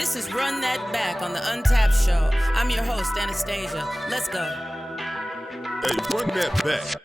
This is Run That Back on the Untapped Show. I'm your host, Anastasia. Let's go. Hey, run that back.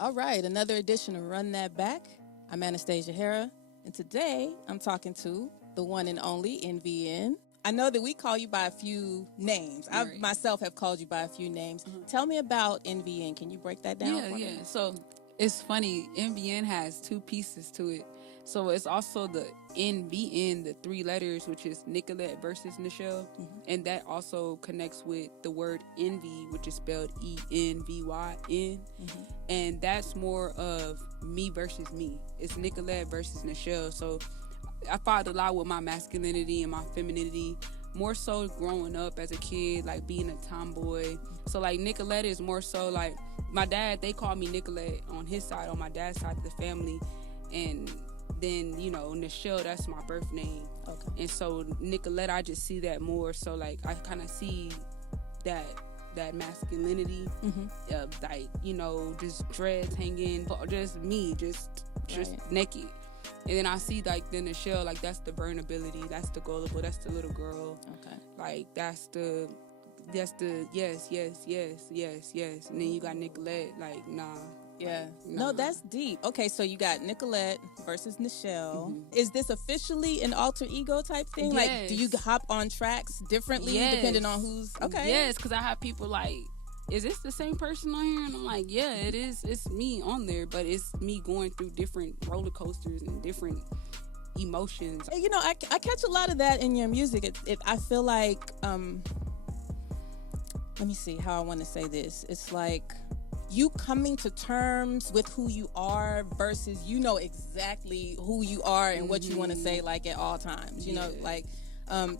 All right, another edition of Run That Back. I'm Anastasia Hera, and today I'm talking to the one and only NVN. I know that we call you by a few names. Right. I myself have called you by a few names. Tell me about NVN. Can you break that down for me? Yeah. So it's funny. NVN has two pieces to it. So it's also the NVN, the three letters, which is Nicolette versus Nichelle. And that also connects with the word envy, which is spelled E-N-V-Y-N. And that's more of me versus me. It's Nicolette versus Nichelle. So I fought a lot with my masculinity and my femininity, more so growing up as a kid, like being a tomboy. So like Nicolette is more so like my dad, they call me Nicolette on his side, on my dad's side of the family. And then, you know, Nichelle, that's my birth name. Okay. And so Nicolette, I just see that more. So like I kind of see that masculinity, like, you know, just dreads hanging, just me, just naked. And then I see like the Nichelle, like that's the vulnerability, that's the gullible, that's the little girl. Okay. Like that's the yes. And then you got Nicolette, like nah. Yeah. No, that's deep. Okay, so you got Nicolette versus Nichelle. Is this officially an alter ego type thing? Yes. Like, do you hop on tracks differently depending on who's... Okay. Yes, because I have people like, is this the same person on here? And I'm like, yeah, it is. It's me on there, but it's me going through different roller coasters and different emotions. You know, I catch a lot of that in your music. I feel like, let me see how I want to say this. It's like you coming to terms with who you are versus you know exactly who you are and what you want to say, like, at all times. You know, like,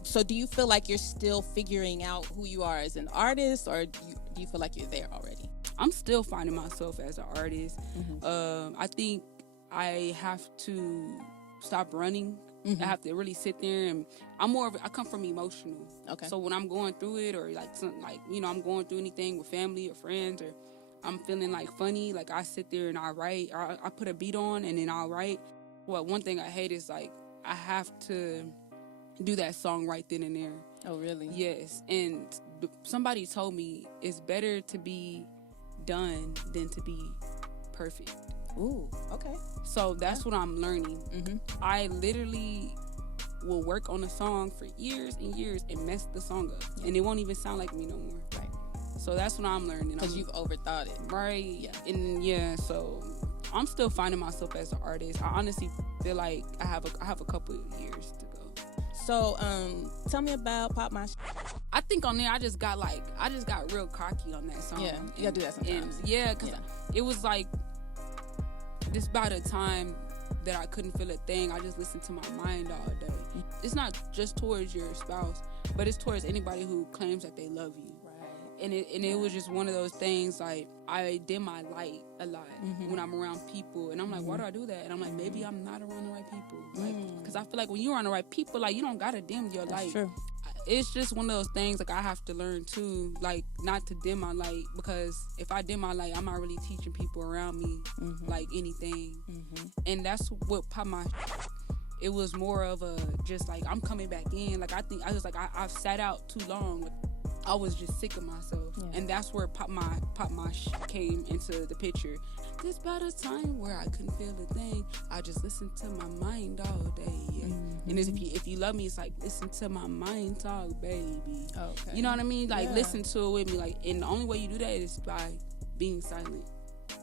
so do you feel like you're still figuring out who you are as an artist, or do you feel like you're there already? I'm still finding myself as an artist. I think I have to stop running. I have to really sit there, and I come from emotional. Okay. So when I'm going through it, or like something like, you know, I'm going through anything with family or friends, or I'm feeling like funny, like I sit there and I write, or I put a beat on and then I'll write. Well, one thing I hate is like I have to do that song right then and there. Oh, really? Yes. And somebody told me it's better to be done than to be perfect. Ooh, okay. So that's what I'm learning. I literally will work on a song for years and years and mess the song up. And it won't even sound like me no more. Right. So that's what I'm learning. Because you've overthought it. Right. Yeah. And so I'm still finding myself as an artist. I honestly feel like I have a couple of years to go. So, tell me about Pop My I think on there I just got real cocky on that song. Yeah, you gotta do that sometimes. And because it was like this about a time that I couldn't feel a thing. I just listened to my mind all day. It's not just towards your spouse, but it's towards anybody who claims that they love you. And it was just one of those things, like, I dim my light a lot when I'm around people. And I'm like, why do I do that? And I'm like, maybe I'm not around the right people. Like, because I feel like when you're around the right people, like, you don't got to dim your light. True. It's just one of those things, like, I have to learn, too, like, not to dim my light. Because if I dim my light, I'm not really teaching people around me, like, anything. And that's what Pop My... It was more of a, just, like, I'm coming back in. Like, I think, I was like, I've sat out too long. Like, I was just sick of myself. And that's where Pop My came into the picture. This about a time where I couldn't feel a thing. I just listened to my mind all day. And if you love me, it's like, listen to my mind talk, baby. Okay. You know what I mean? Like, listen to it with me. Like, and the only way you do that is by being silent.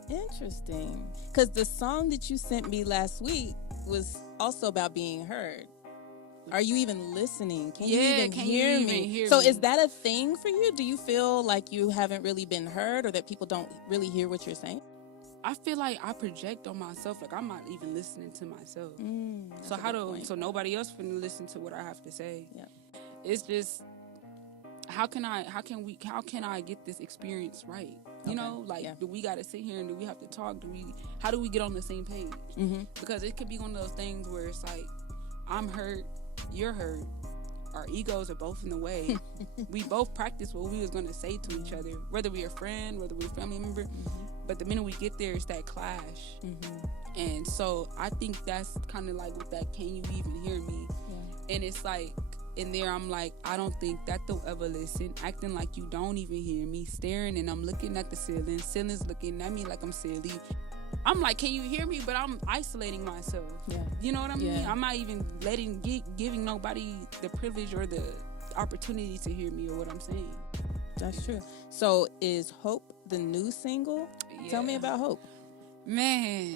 Interesting. Because the song that you sent me last week was also about being heard. Are you even listening? Can you even hear me? So is that a thing for you? Do you feel like you haven't really been heard, or that people don't really hear what you're saying? I feel like I project on myself, like I'm not even listening to myself. So nobody else can listen to what I have to say. Yeah. It's just, how can I get this experience right? You know, like, do we got to sit here and do we have to talk? How do we get on the same page? Because it could be one of those things where it's like, I'm hurt, you're hurt, our egos are both in the way. We both practice what we was going to say to each other, whether we're a friend, whether we're a family member. But the minute we get there, it's that clash. And so I think that's kind of like with that, can you even hear me? And it's like, in there, I'm like, I don't think that they'll ever listen. Acting like you don't even hear me. Staring and I'm looking at the ceiling. Ceiling's looking at me like I'm silly. I'm like, can you hear me? But I'm isolating myself. Yeah. You know what I mean? I'm not even giving nobody the privilege or the opportunity to hear me or what I'm saying. That's true. So is Hope the new single? Yeah. Tell me about Hope. Man,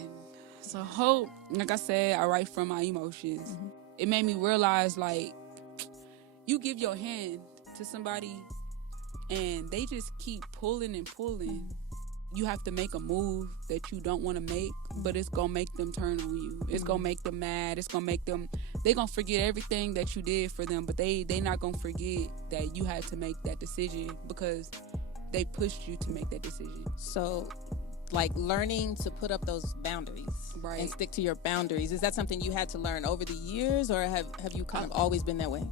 so Hope, like I said, I write from my emotions. Mm-hmm. It made me realize, like, you give your hand to somebody and they just keep pulling and pulling. You have to make a move that you don't want to make, but it's going to make them turn on you. It's going to make them mad. It's going to make them, they going to forget everything that you did for them, but they not going to forget that you had to make that decision because they pushed you to make that decision. So, like, learning to put up those boundaries, right, and stick to your boundaries, is that something you had to learn over the years, or have you kind of always been that way?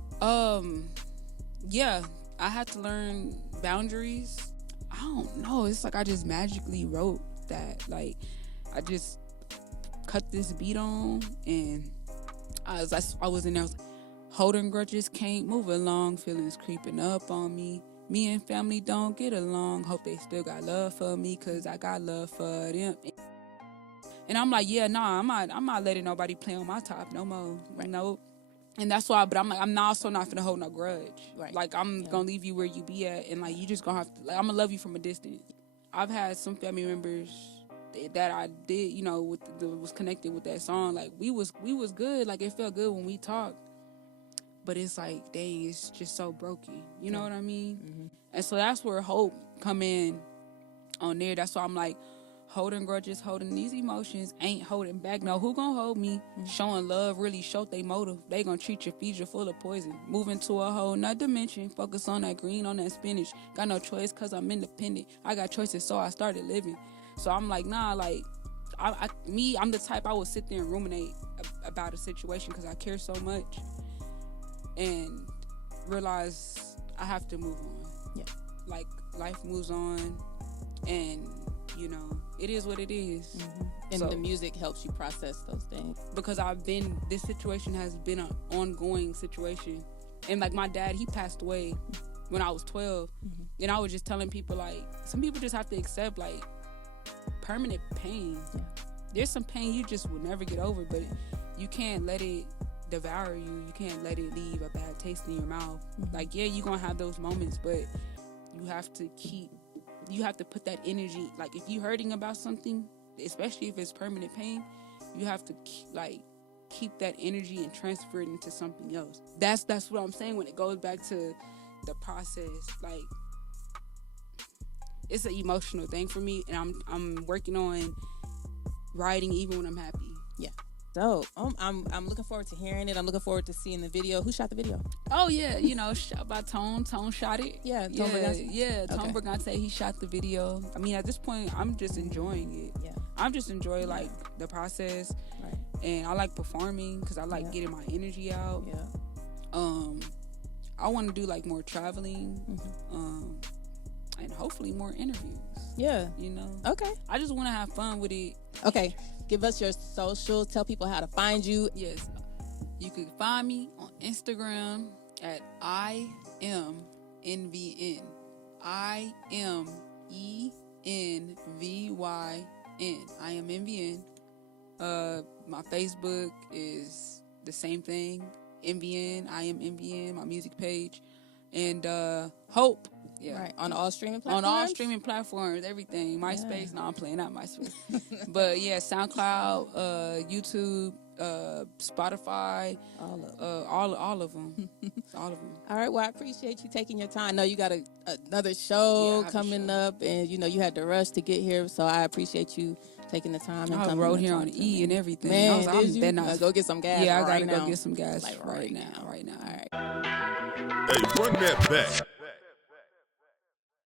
Yeah, I had to learn boundaries. I don't know. It's like I just magically wrote that. Like, I just cut this beat on, and I was in there, I was like, holding grudges, can't move along, feelings creeping up on me. Me and family don't get along. Hope they still got love for me, cause I got love for them. And I'm like, yeah, nah, I'm not letting nobody play on my top no more. Right. Nope. And that's why, but I'm like, I'm also not gonna hold no grudge. Right. Like, I'm gonna leave you where you be at, and like, you just gonna have to, like, I'm gonna love you from a distance. I've had some family members that I did, you know, was connected with that song. Like, we was good. Like, it felt good when we talked. But it's like, dang, it's just so broken. You know what I mean? Mm-hmm. And so that's where Hope come in on there. That's why I'm like, holding grudges, holding these emotions, ain't holding back. No, who gonna hold me? Mm-hmm. Showing love really showed they motive. They gonna treat you, feed you full of poison. Moving to a whole nother dimension. Focus on that green, on that spinach. Got no choice cause I'm independent. I got choices, so I started living. So I'm like, nah, like, I'm the type I would sit there and ruminate about a situation cause I care so much. And realize I have to move on. Yeah. Like, life moves on, and, you know, it is what it is. Mm-hmm. And so, the music helps you process those things. Because this situation has been an ongoing situation. And, like, my dad, he passed away when I was 12. Mm-hmm. And I was just telling people, like, some people just have to accept, like, permanent pain. Yeah. There's some pain you just will never get over, but you can't let it devour you. You can't let it leave a bad taste in your mouth. Mm-hmm. Like, yeah, you're gonna have those moments, but you have to put that energy, like, if you're hurting about something, especially if it's permanent pain, you have to keep that energy and transfer it into something else. That's what I'm saying when it goes back to the process. Like, it's an emotional thing for me, and I'm working on writing even when I'm happy. Yeah. So I'm looking forward to hearing it. I'm looking forward to seeing the video. Who shot the video? Oh yeah, you know, shot by Tone. Tone shot it. Yeah, Tone Brigante. He shot the video. I mean, at this point, I'm just enjoying it. Yeah, I'm just enjoying, like, the process. Right. And I like performing because I like getting my energy out. Yeah. I want to do, like, more traveling. Mm-hmm. And hopefully more interviews. Yeah. You know. Okay. I just want to have fun with it. Okay. Give us your socials. Tell people how to find you. Yes. You can find me on Instagram at IamNVN. IamENVYN. I am NVN. My Facebook is the same thing. NVN. I am NVN. My music page. And Hope. Yeah. Right. On all streaming platforms? On all streaming platforms, everything. MySpace. No, I'm playing, not MySpace. But yeah, SoundCloud, YouTube, Spotify. All of them. All of them. All of them. All right. Well, I appreciate you taking your time. I know you got another show coming up, and, you know, you had to rush to get here. So I appreciate you taking the time. And I rode here on E and everything. Man, let's go get some gas. Yeah, I got to go get some gas right now. All right. Hey, run that back.